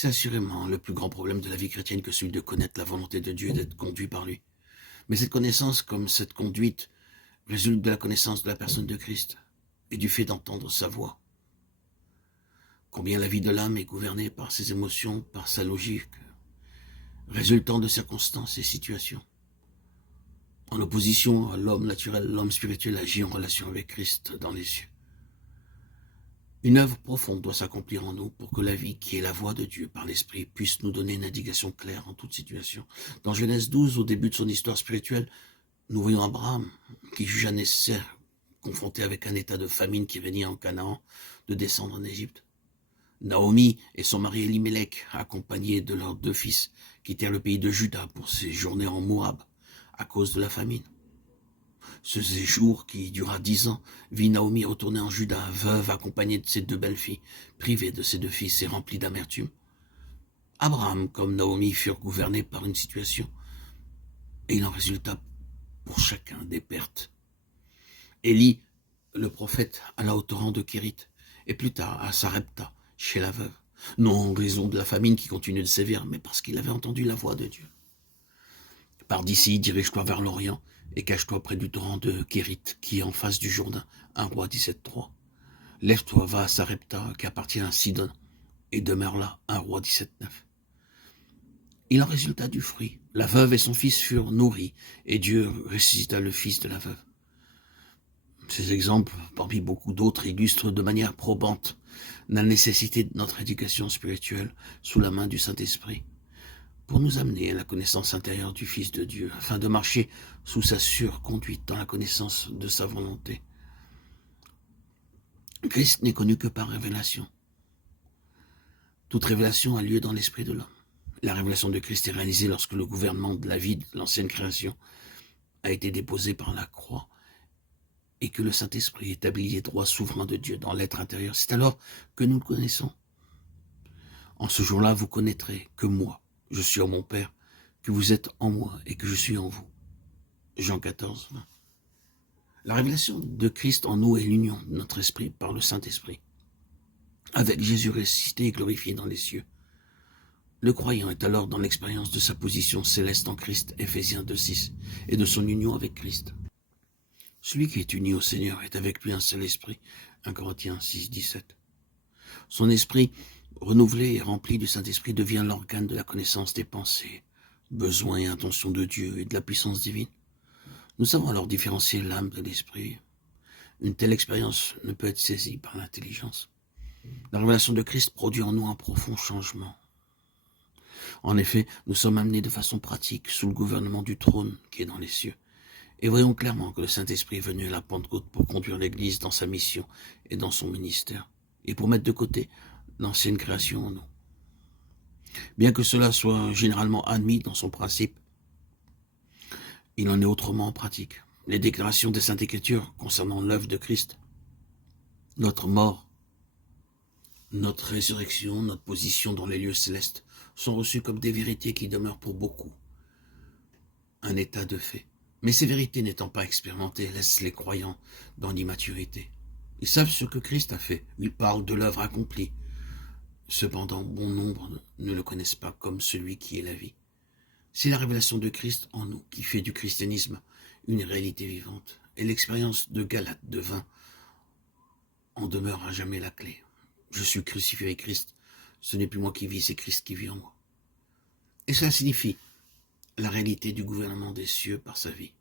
C'est assurément le plus grand problème de la vie chrétienne que celui de connaître la volonté de Dieu et d'être conduit par lui. Mais cette connaissance, comme cette conduite, résulte de la connaissance de la personne de Christ et du fait d'entendre sa voix. Combien la vie de l'âme est gouvernée par ses émotions, par sa logique, résultant de circonstances et situations. En opposition à l'homme naturel, l'homme spirituel agit en relation avec Christ dans les cieux. Une œuvre profonde doit s'accomplir en nous pour que la vie, qui est la voix de Dieu par l'Esprit, puisse nous donner une indication claire en toute situation. Dans Genèse 12, au début de son histoire spirituelle, nous voyons Abraham qui jugea nécessaire, confronté avec un état de famine qui régnait en Canaan, de descendre en Égypte. Naomi et son mari Elimelech, accompagnés de leurs 2 fils, quittèrent le pays de Juda pour séjourner en Moab à cause de la famine. Ce séjour, qui dura 10 ans, vit Naomi retourner en Juda, veuve accompagnée de ses 2 belles-filles, privée de ses 2 fils et remplie d'amertume. Abraham, comme Naomi, furent gouvernés par une situation, et il en résulta pour chacun des pertes. Élie, le prophète, alla au torrent de Kérit, et plus tard à Sarepta, chez la veuve, non en raison de la famine qui continue de sévir, mais parce qu'il avait entendu la voix de Dieu. Pars d'ici, dirige-toi vers l'Orient, et cache-toi près du torrent de Kérit, qui est en face du Jourdain, 1 Roi 17.3. Lève-toi, va à Sarepta, qui appartient à Sidon, et demeure là, 1 Roi 17.9. Il en résulta du fruit. La veuve et son fils furent nourris, et Dieu ressuscita le fils de la veuve. Ces exemples, parmi beaucoup d'autres, illustrent de manière probante la nécessité de notre éducation spirituelle sous la main du Saint-Esprit, pour nous amener à la connaissance intérieure du Fils de Dieu, afin de marcher sous sa sûre conduite dans la connaissance de sa volonté. Christ n'est connu que par révélation. Toute révélation a lieu dans l'esprit de l'homme. La révélation de Christ est réalisée lorsque le gouvernement de la vie de l'ancienne création a été déposé par la croix et que le Saint-Esprit établit les droits souverains de Dieu dans l'être intérieur. C'est alors que nous le connaissons. En ce jour-là, vous connaîtrez que moi, je suis en mon Père, que vous êtes en moi et que je suis en vous. Jean 14, 20. La révélation de Christ en nous est l'union de notre esprit par le Saint-Esprit, avec Jésus ressuscité et glorifié dans les cieux. Le croyant est alors dans l'expérience de sa position céleste en Christ, Éphésiens 2.6, et de son union avec Christ. Celui qui est uni au Seigneur est avec lui un seul esprit, 1 Corinthiens 6.17. Son esprit, renouvelé et rempli du Saint-Esprit, devient l'organe de la connaissance des pensées, besoins et intentions de Dieu et de la puissance divine. Nous savons alors différencier l'âme de l'esprit. Une telle expérience ne peut être saisie par l'intelligence. La révélation de Christ produit en nous un profond changement. En effet, nous sommes amenés de façon pratique sous le gouvernement du trône qui est dans les cieux. Et voyons clairement que le Saint-Esprit est venu à la Pentecôte pour conduire l'Église dans sa mission et dans son ministère, et pour mettre de côté l'ancienne création en nous. Bien que cela soit généralement admis dans son principe, il en est autrement en pratique. Les déclarations des Saintes Écritures concernant l'œuvre de Christ, notre mort, notre résurrection, notre position dans les lieux célestes, sont reçues comme des vérités qui demeurent pour beaucoup un état de fait. Mais ces vérités n'étant pas expérimentées laissent les croyants dans l'immaturité. Ils savent ce que Christ a fait. Ils parlent de l'œuvre accomplie. Cependant, bon nombre ne le connaissent pas comme celui qui est la vie. C'est la révélation de Christ en nous qui fait du christianisme une réalité vivante. Et l'expérience de Galates de 20 en demeure à jamais la clé. Je suis crucifié avec Christ. Ce n'est plus moi qui vis, c'est Christ qui vit en moi. Et cela signifie la réalité du gouvernement des cieux par sa vie.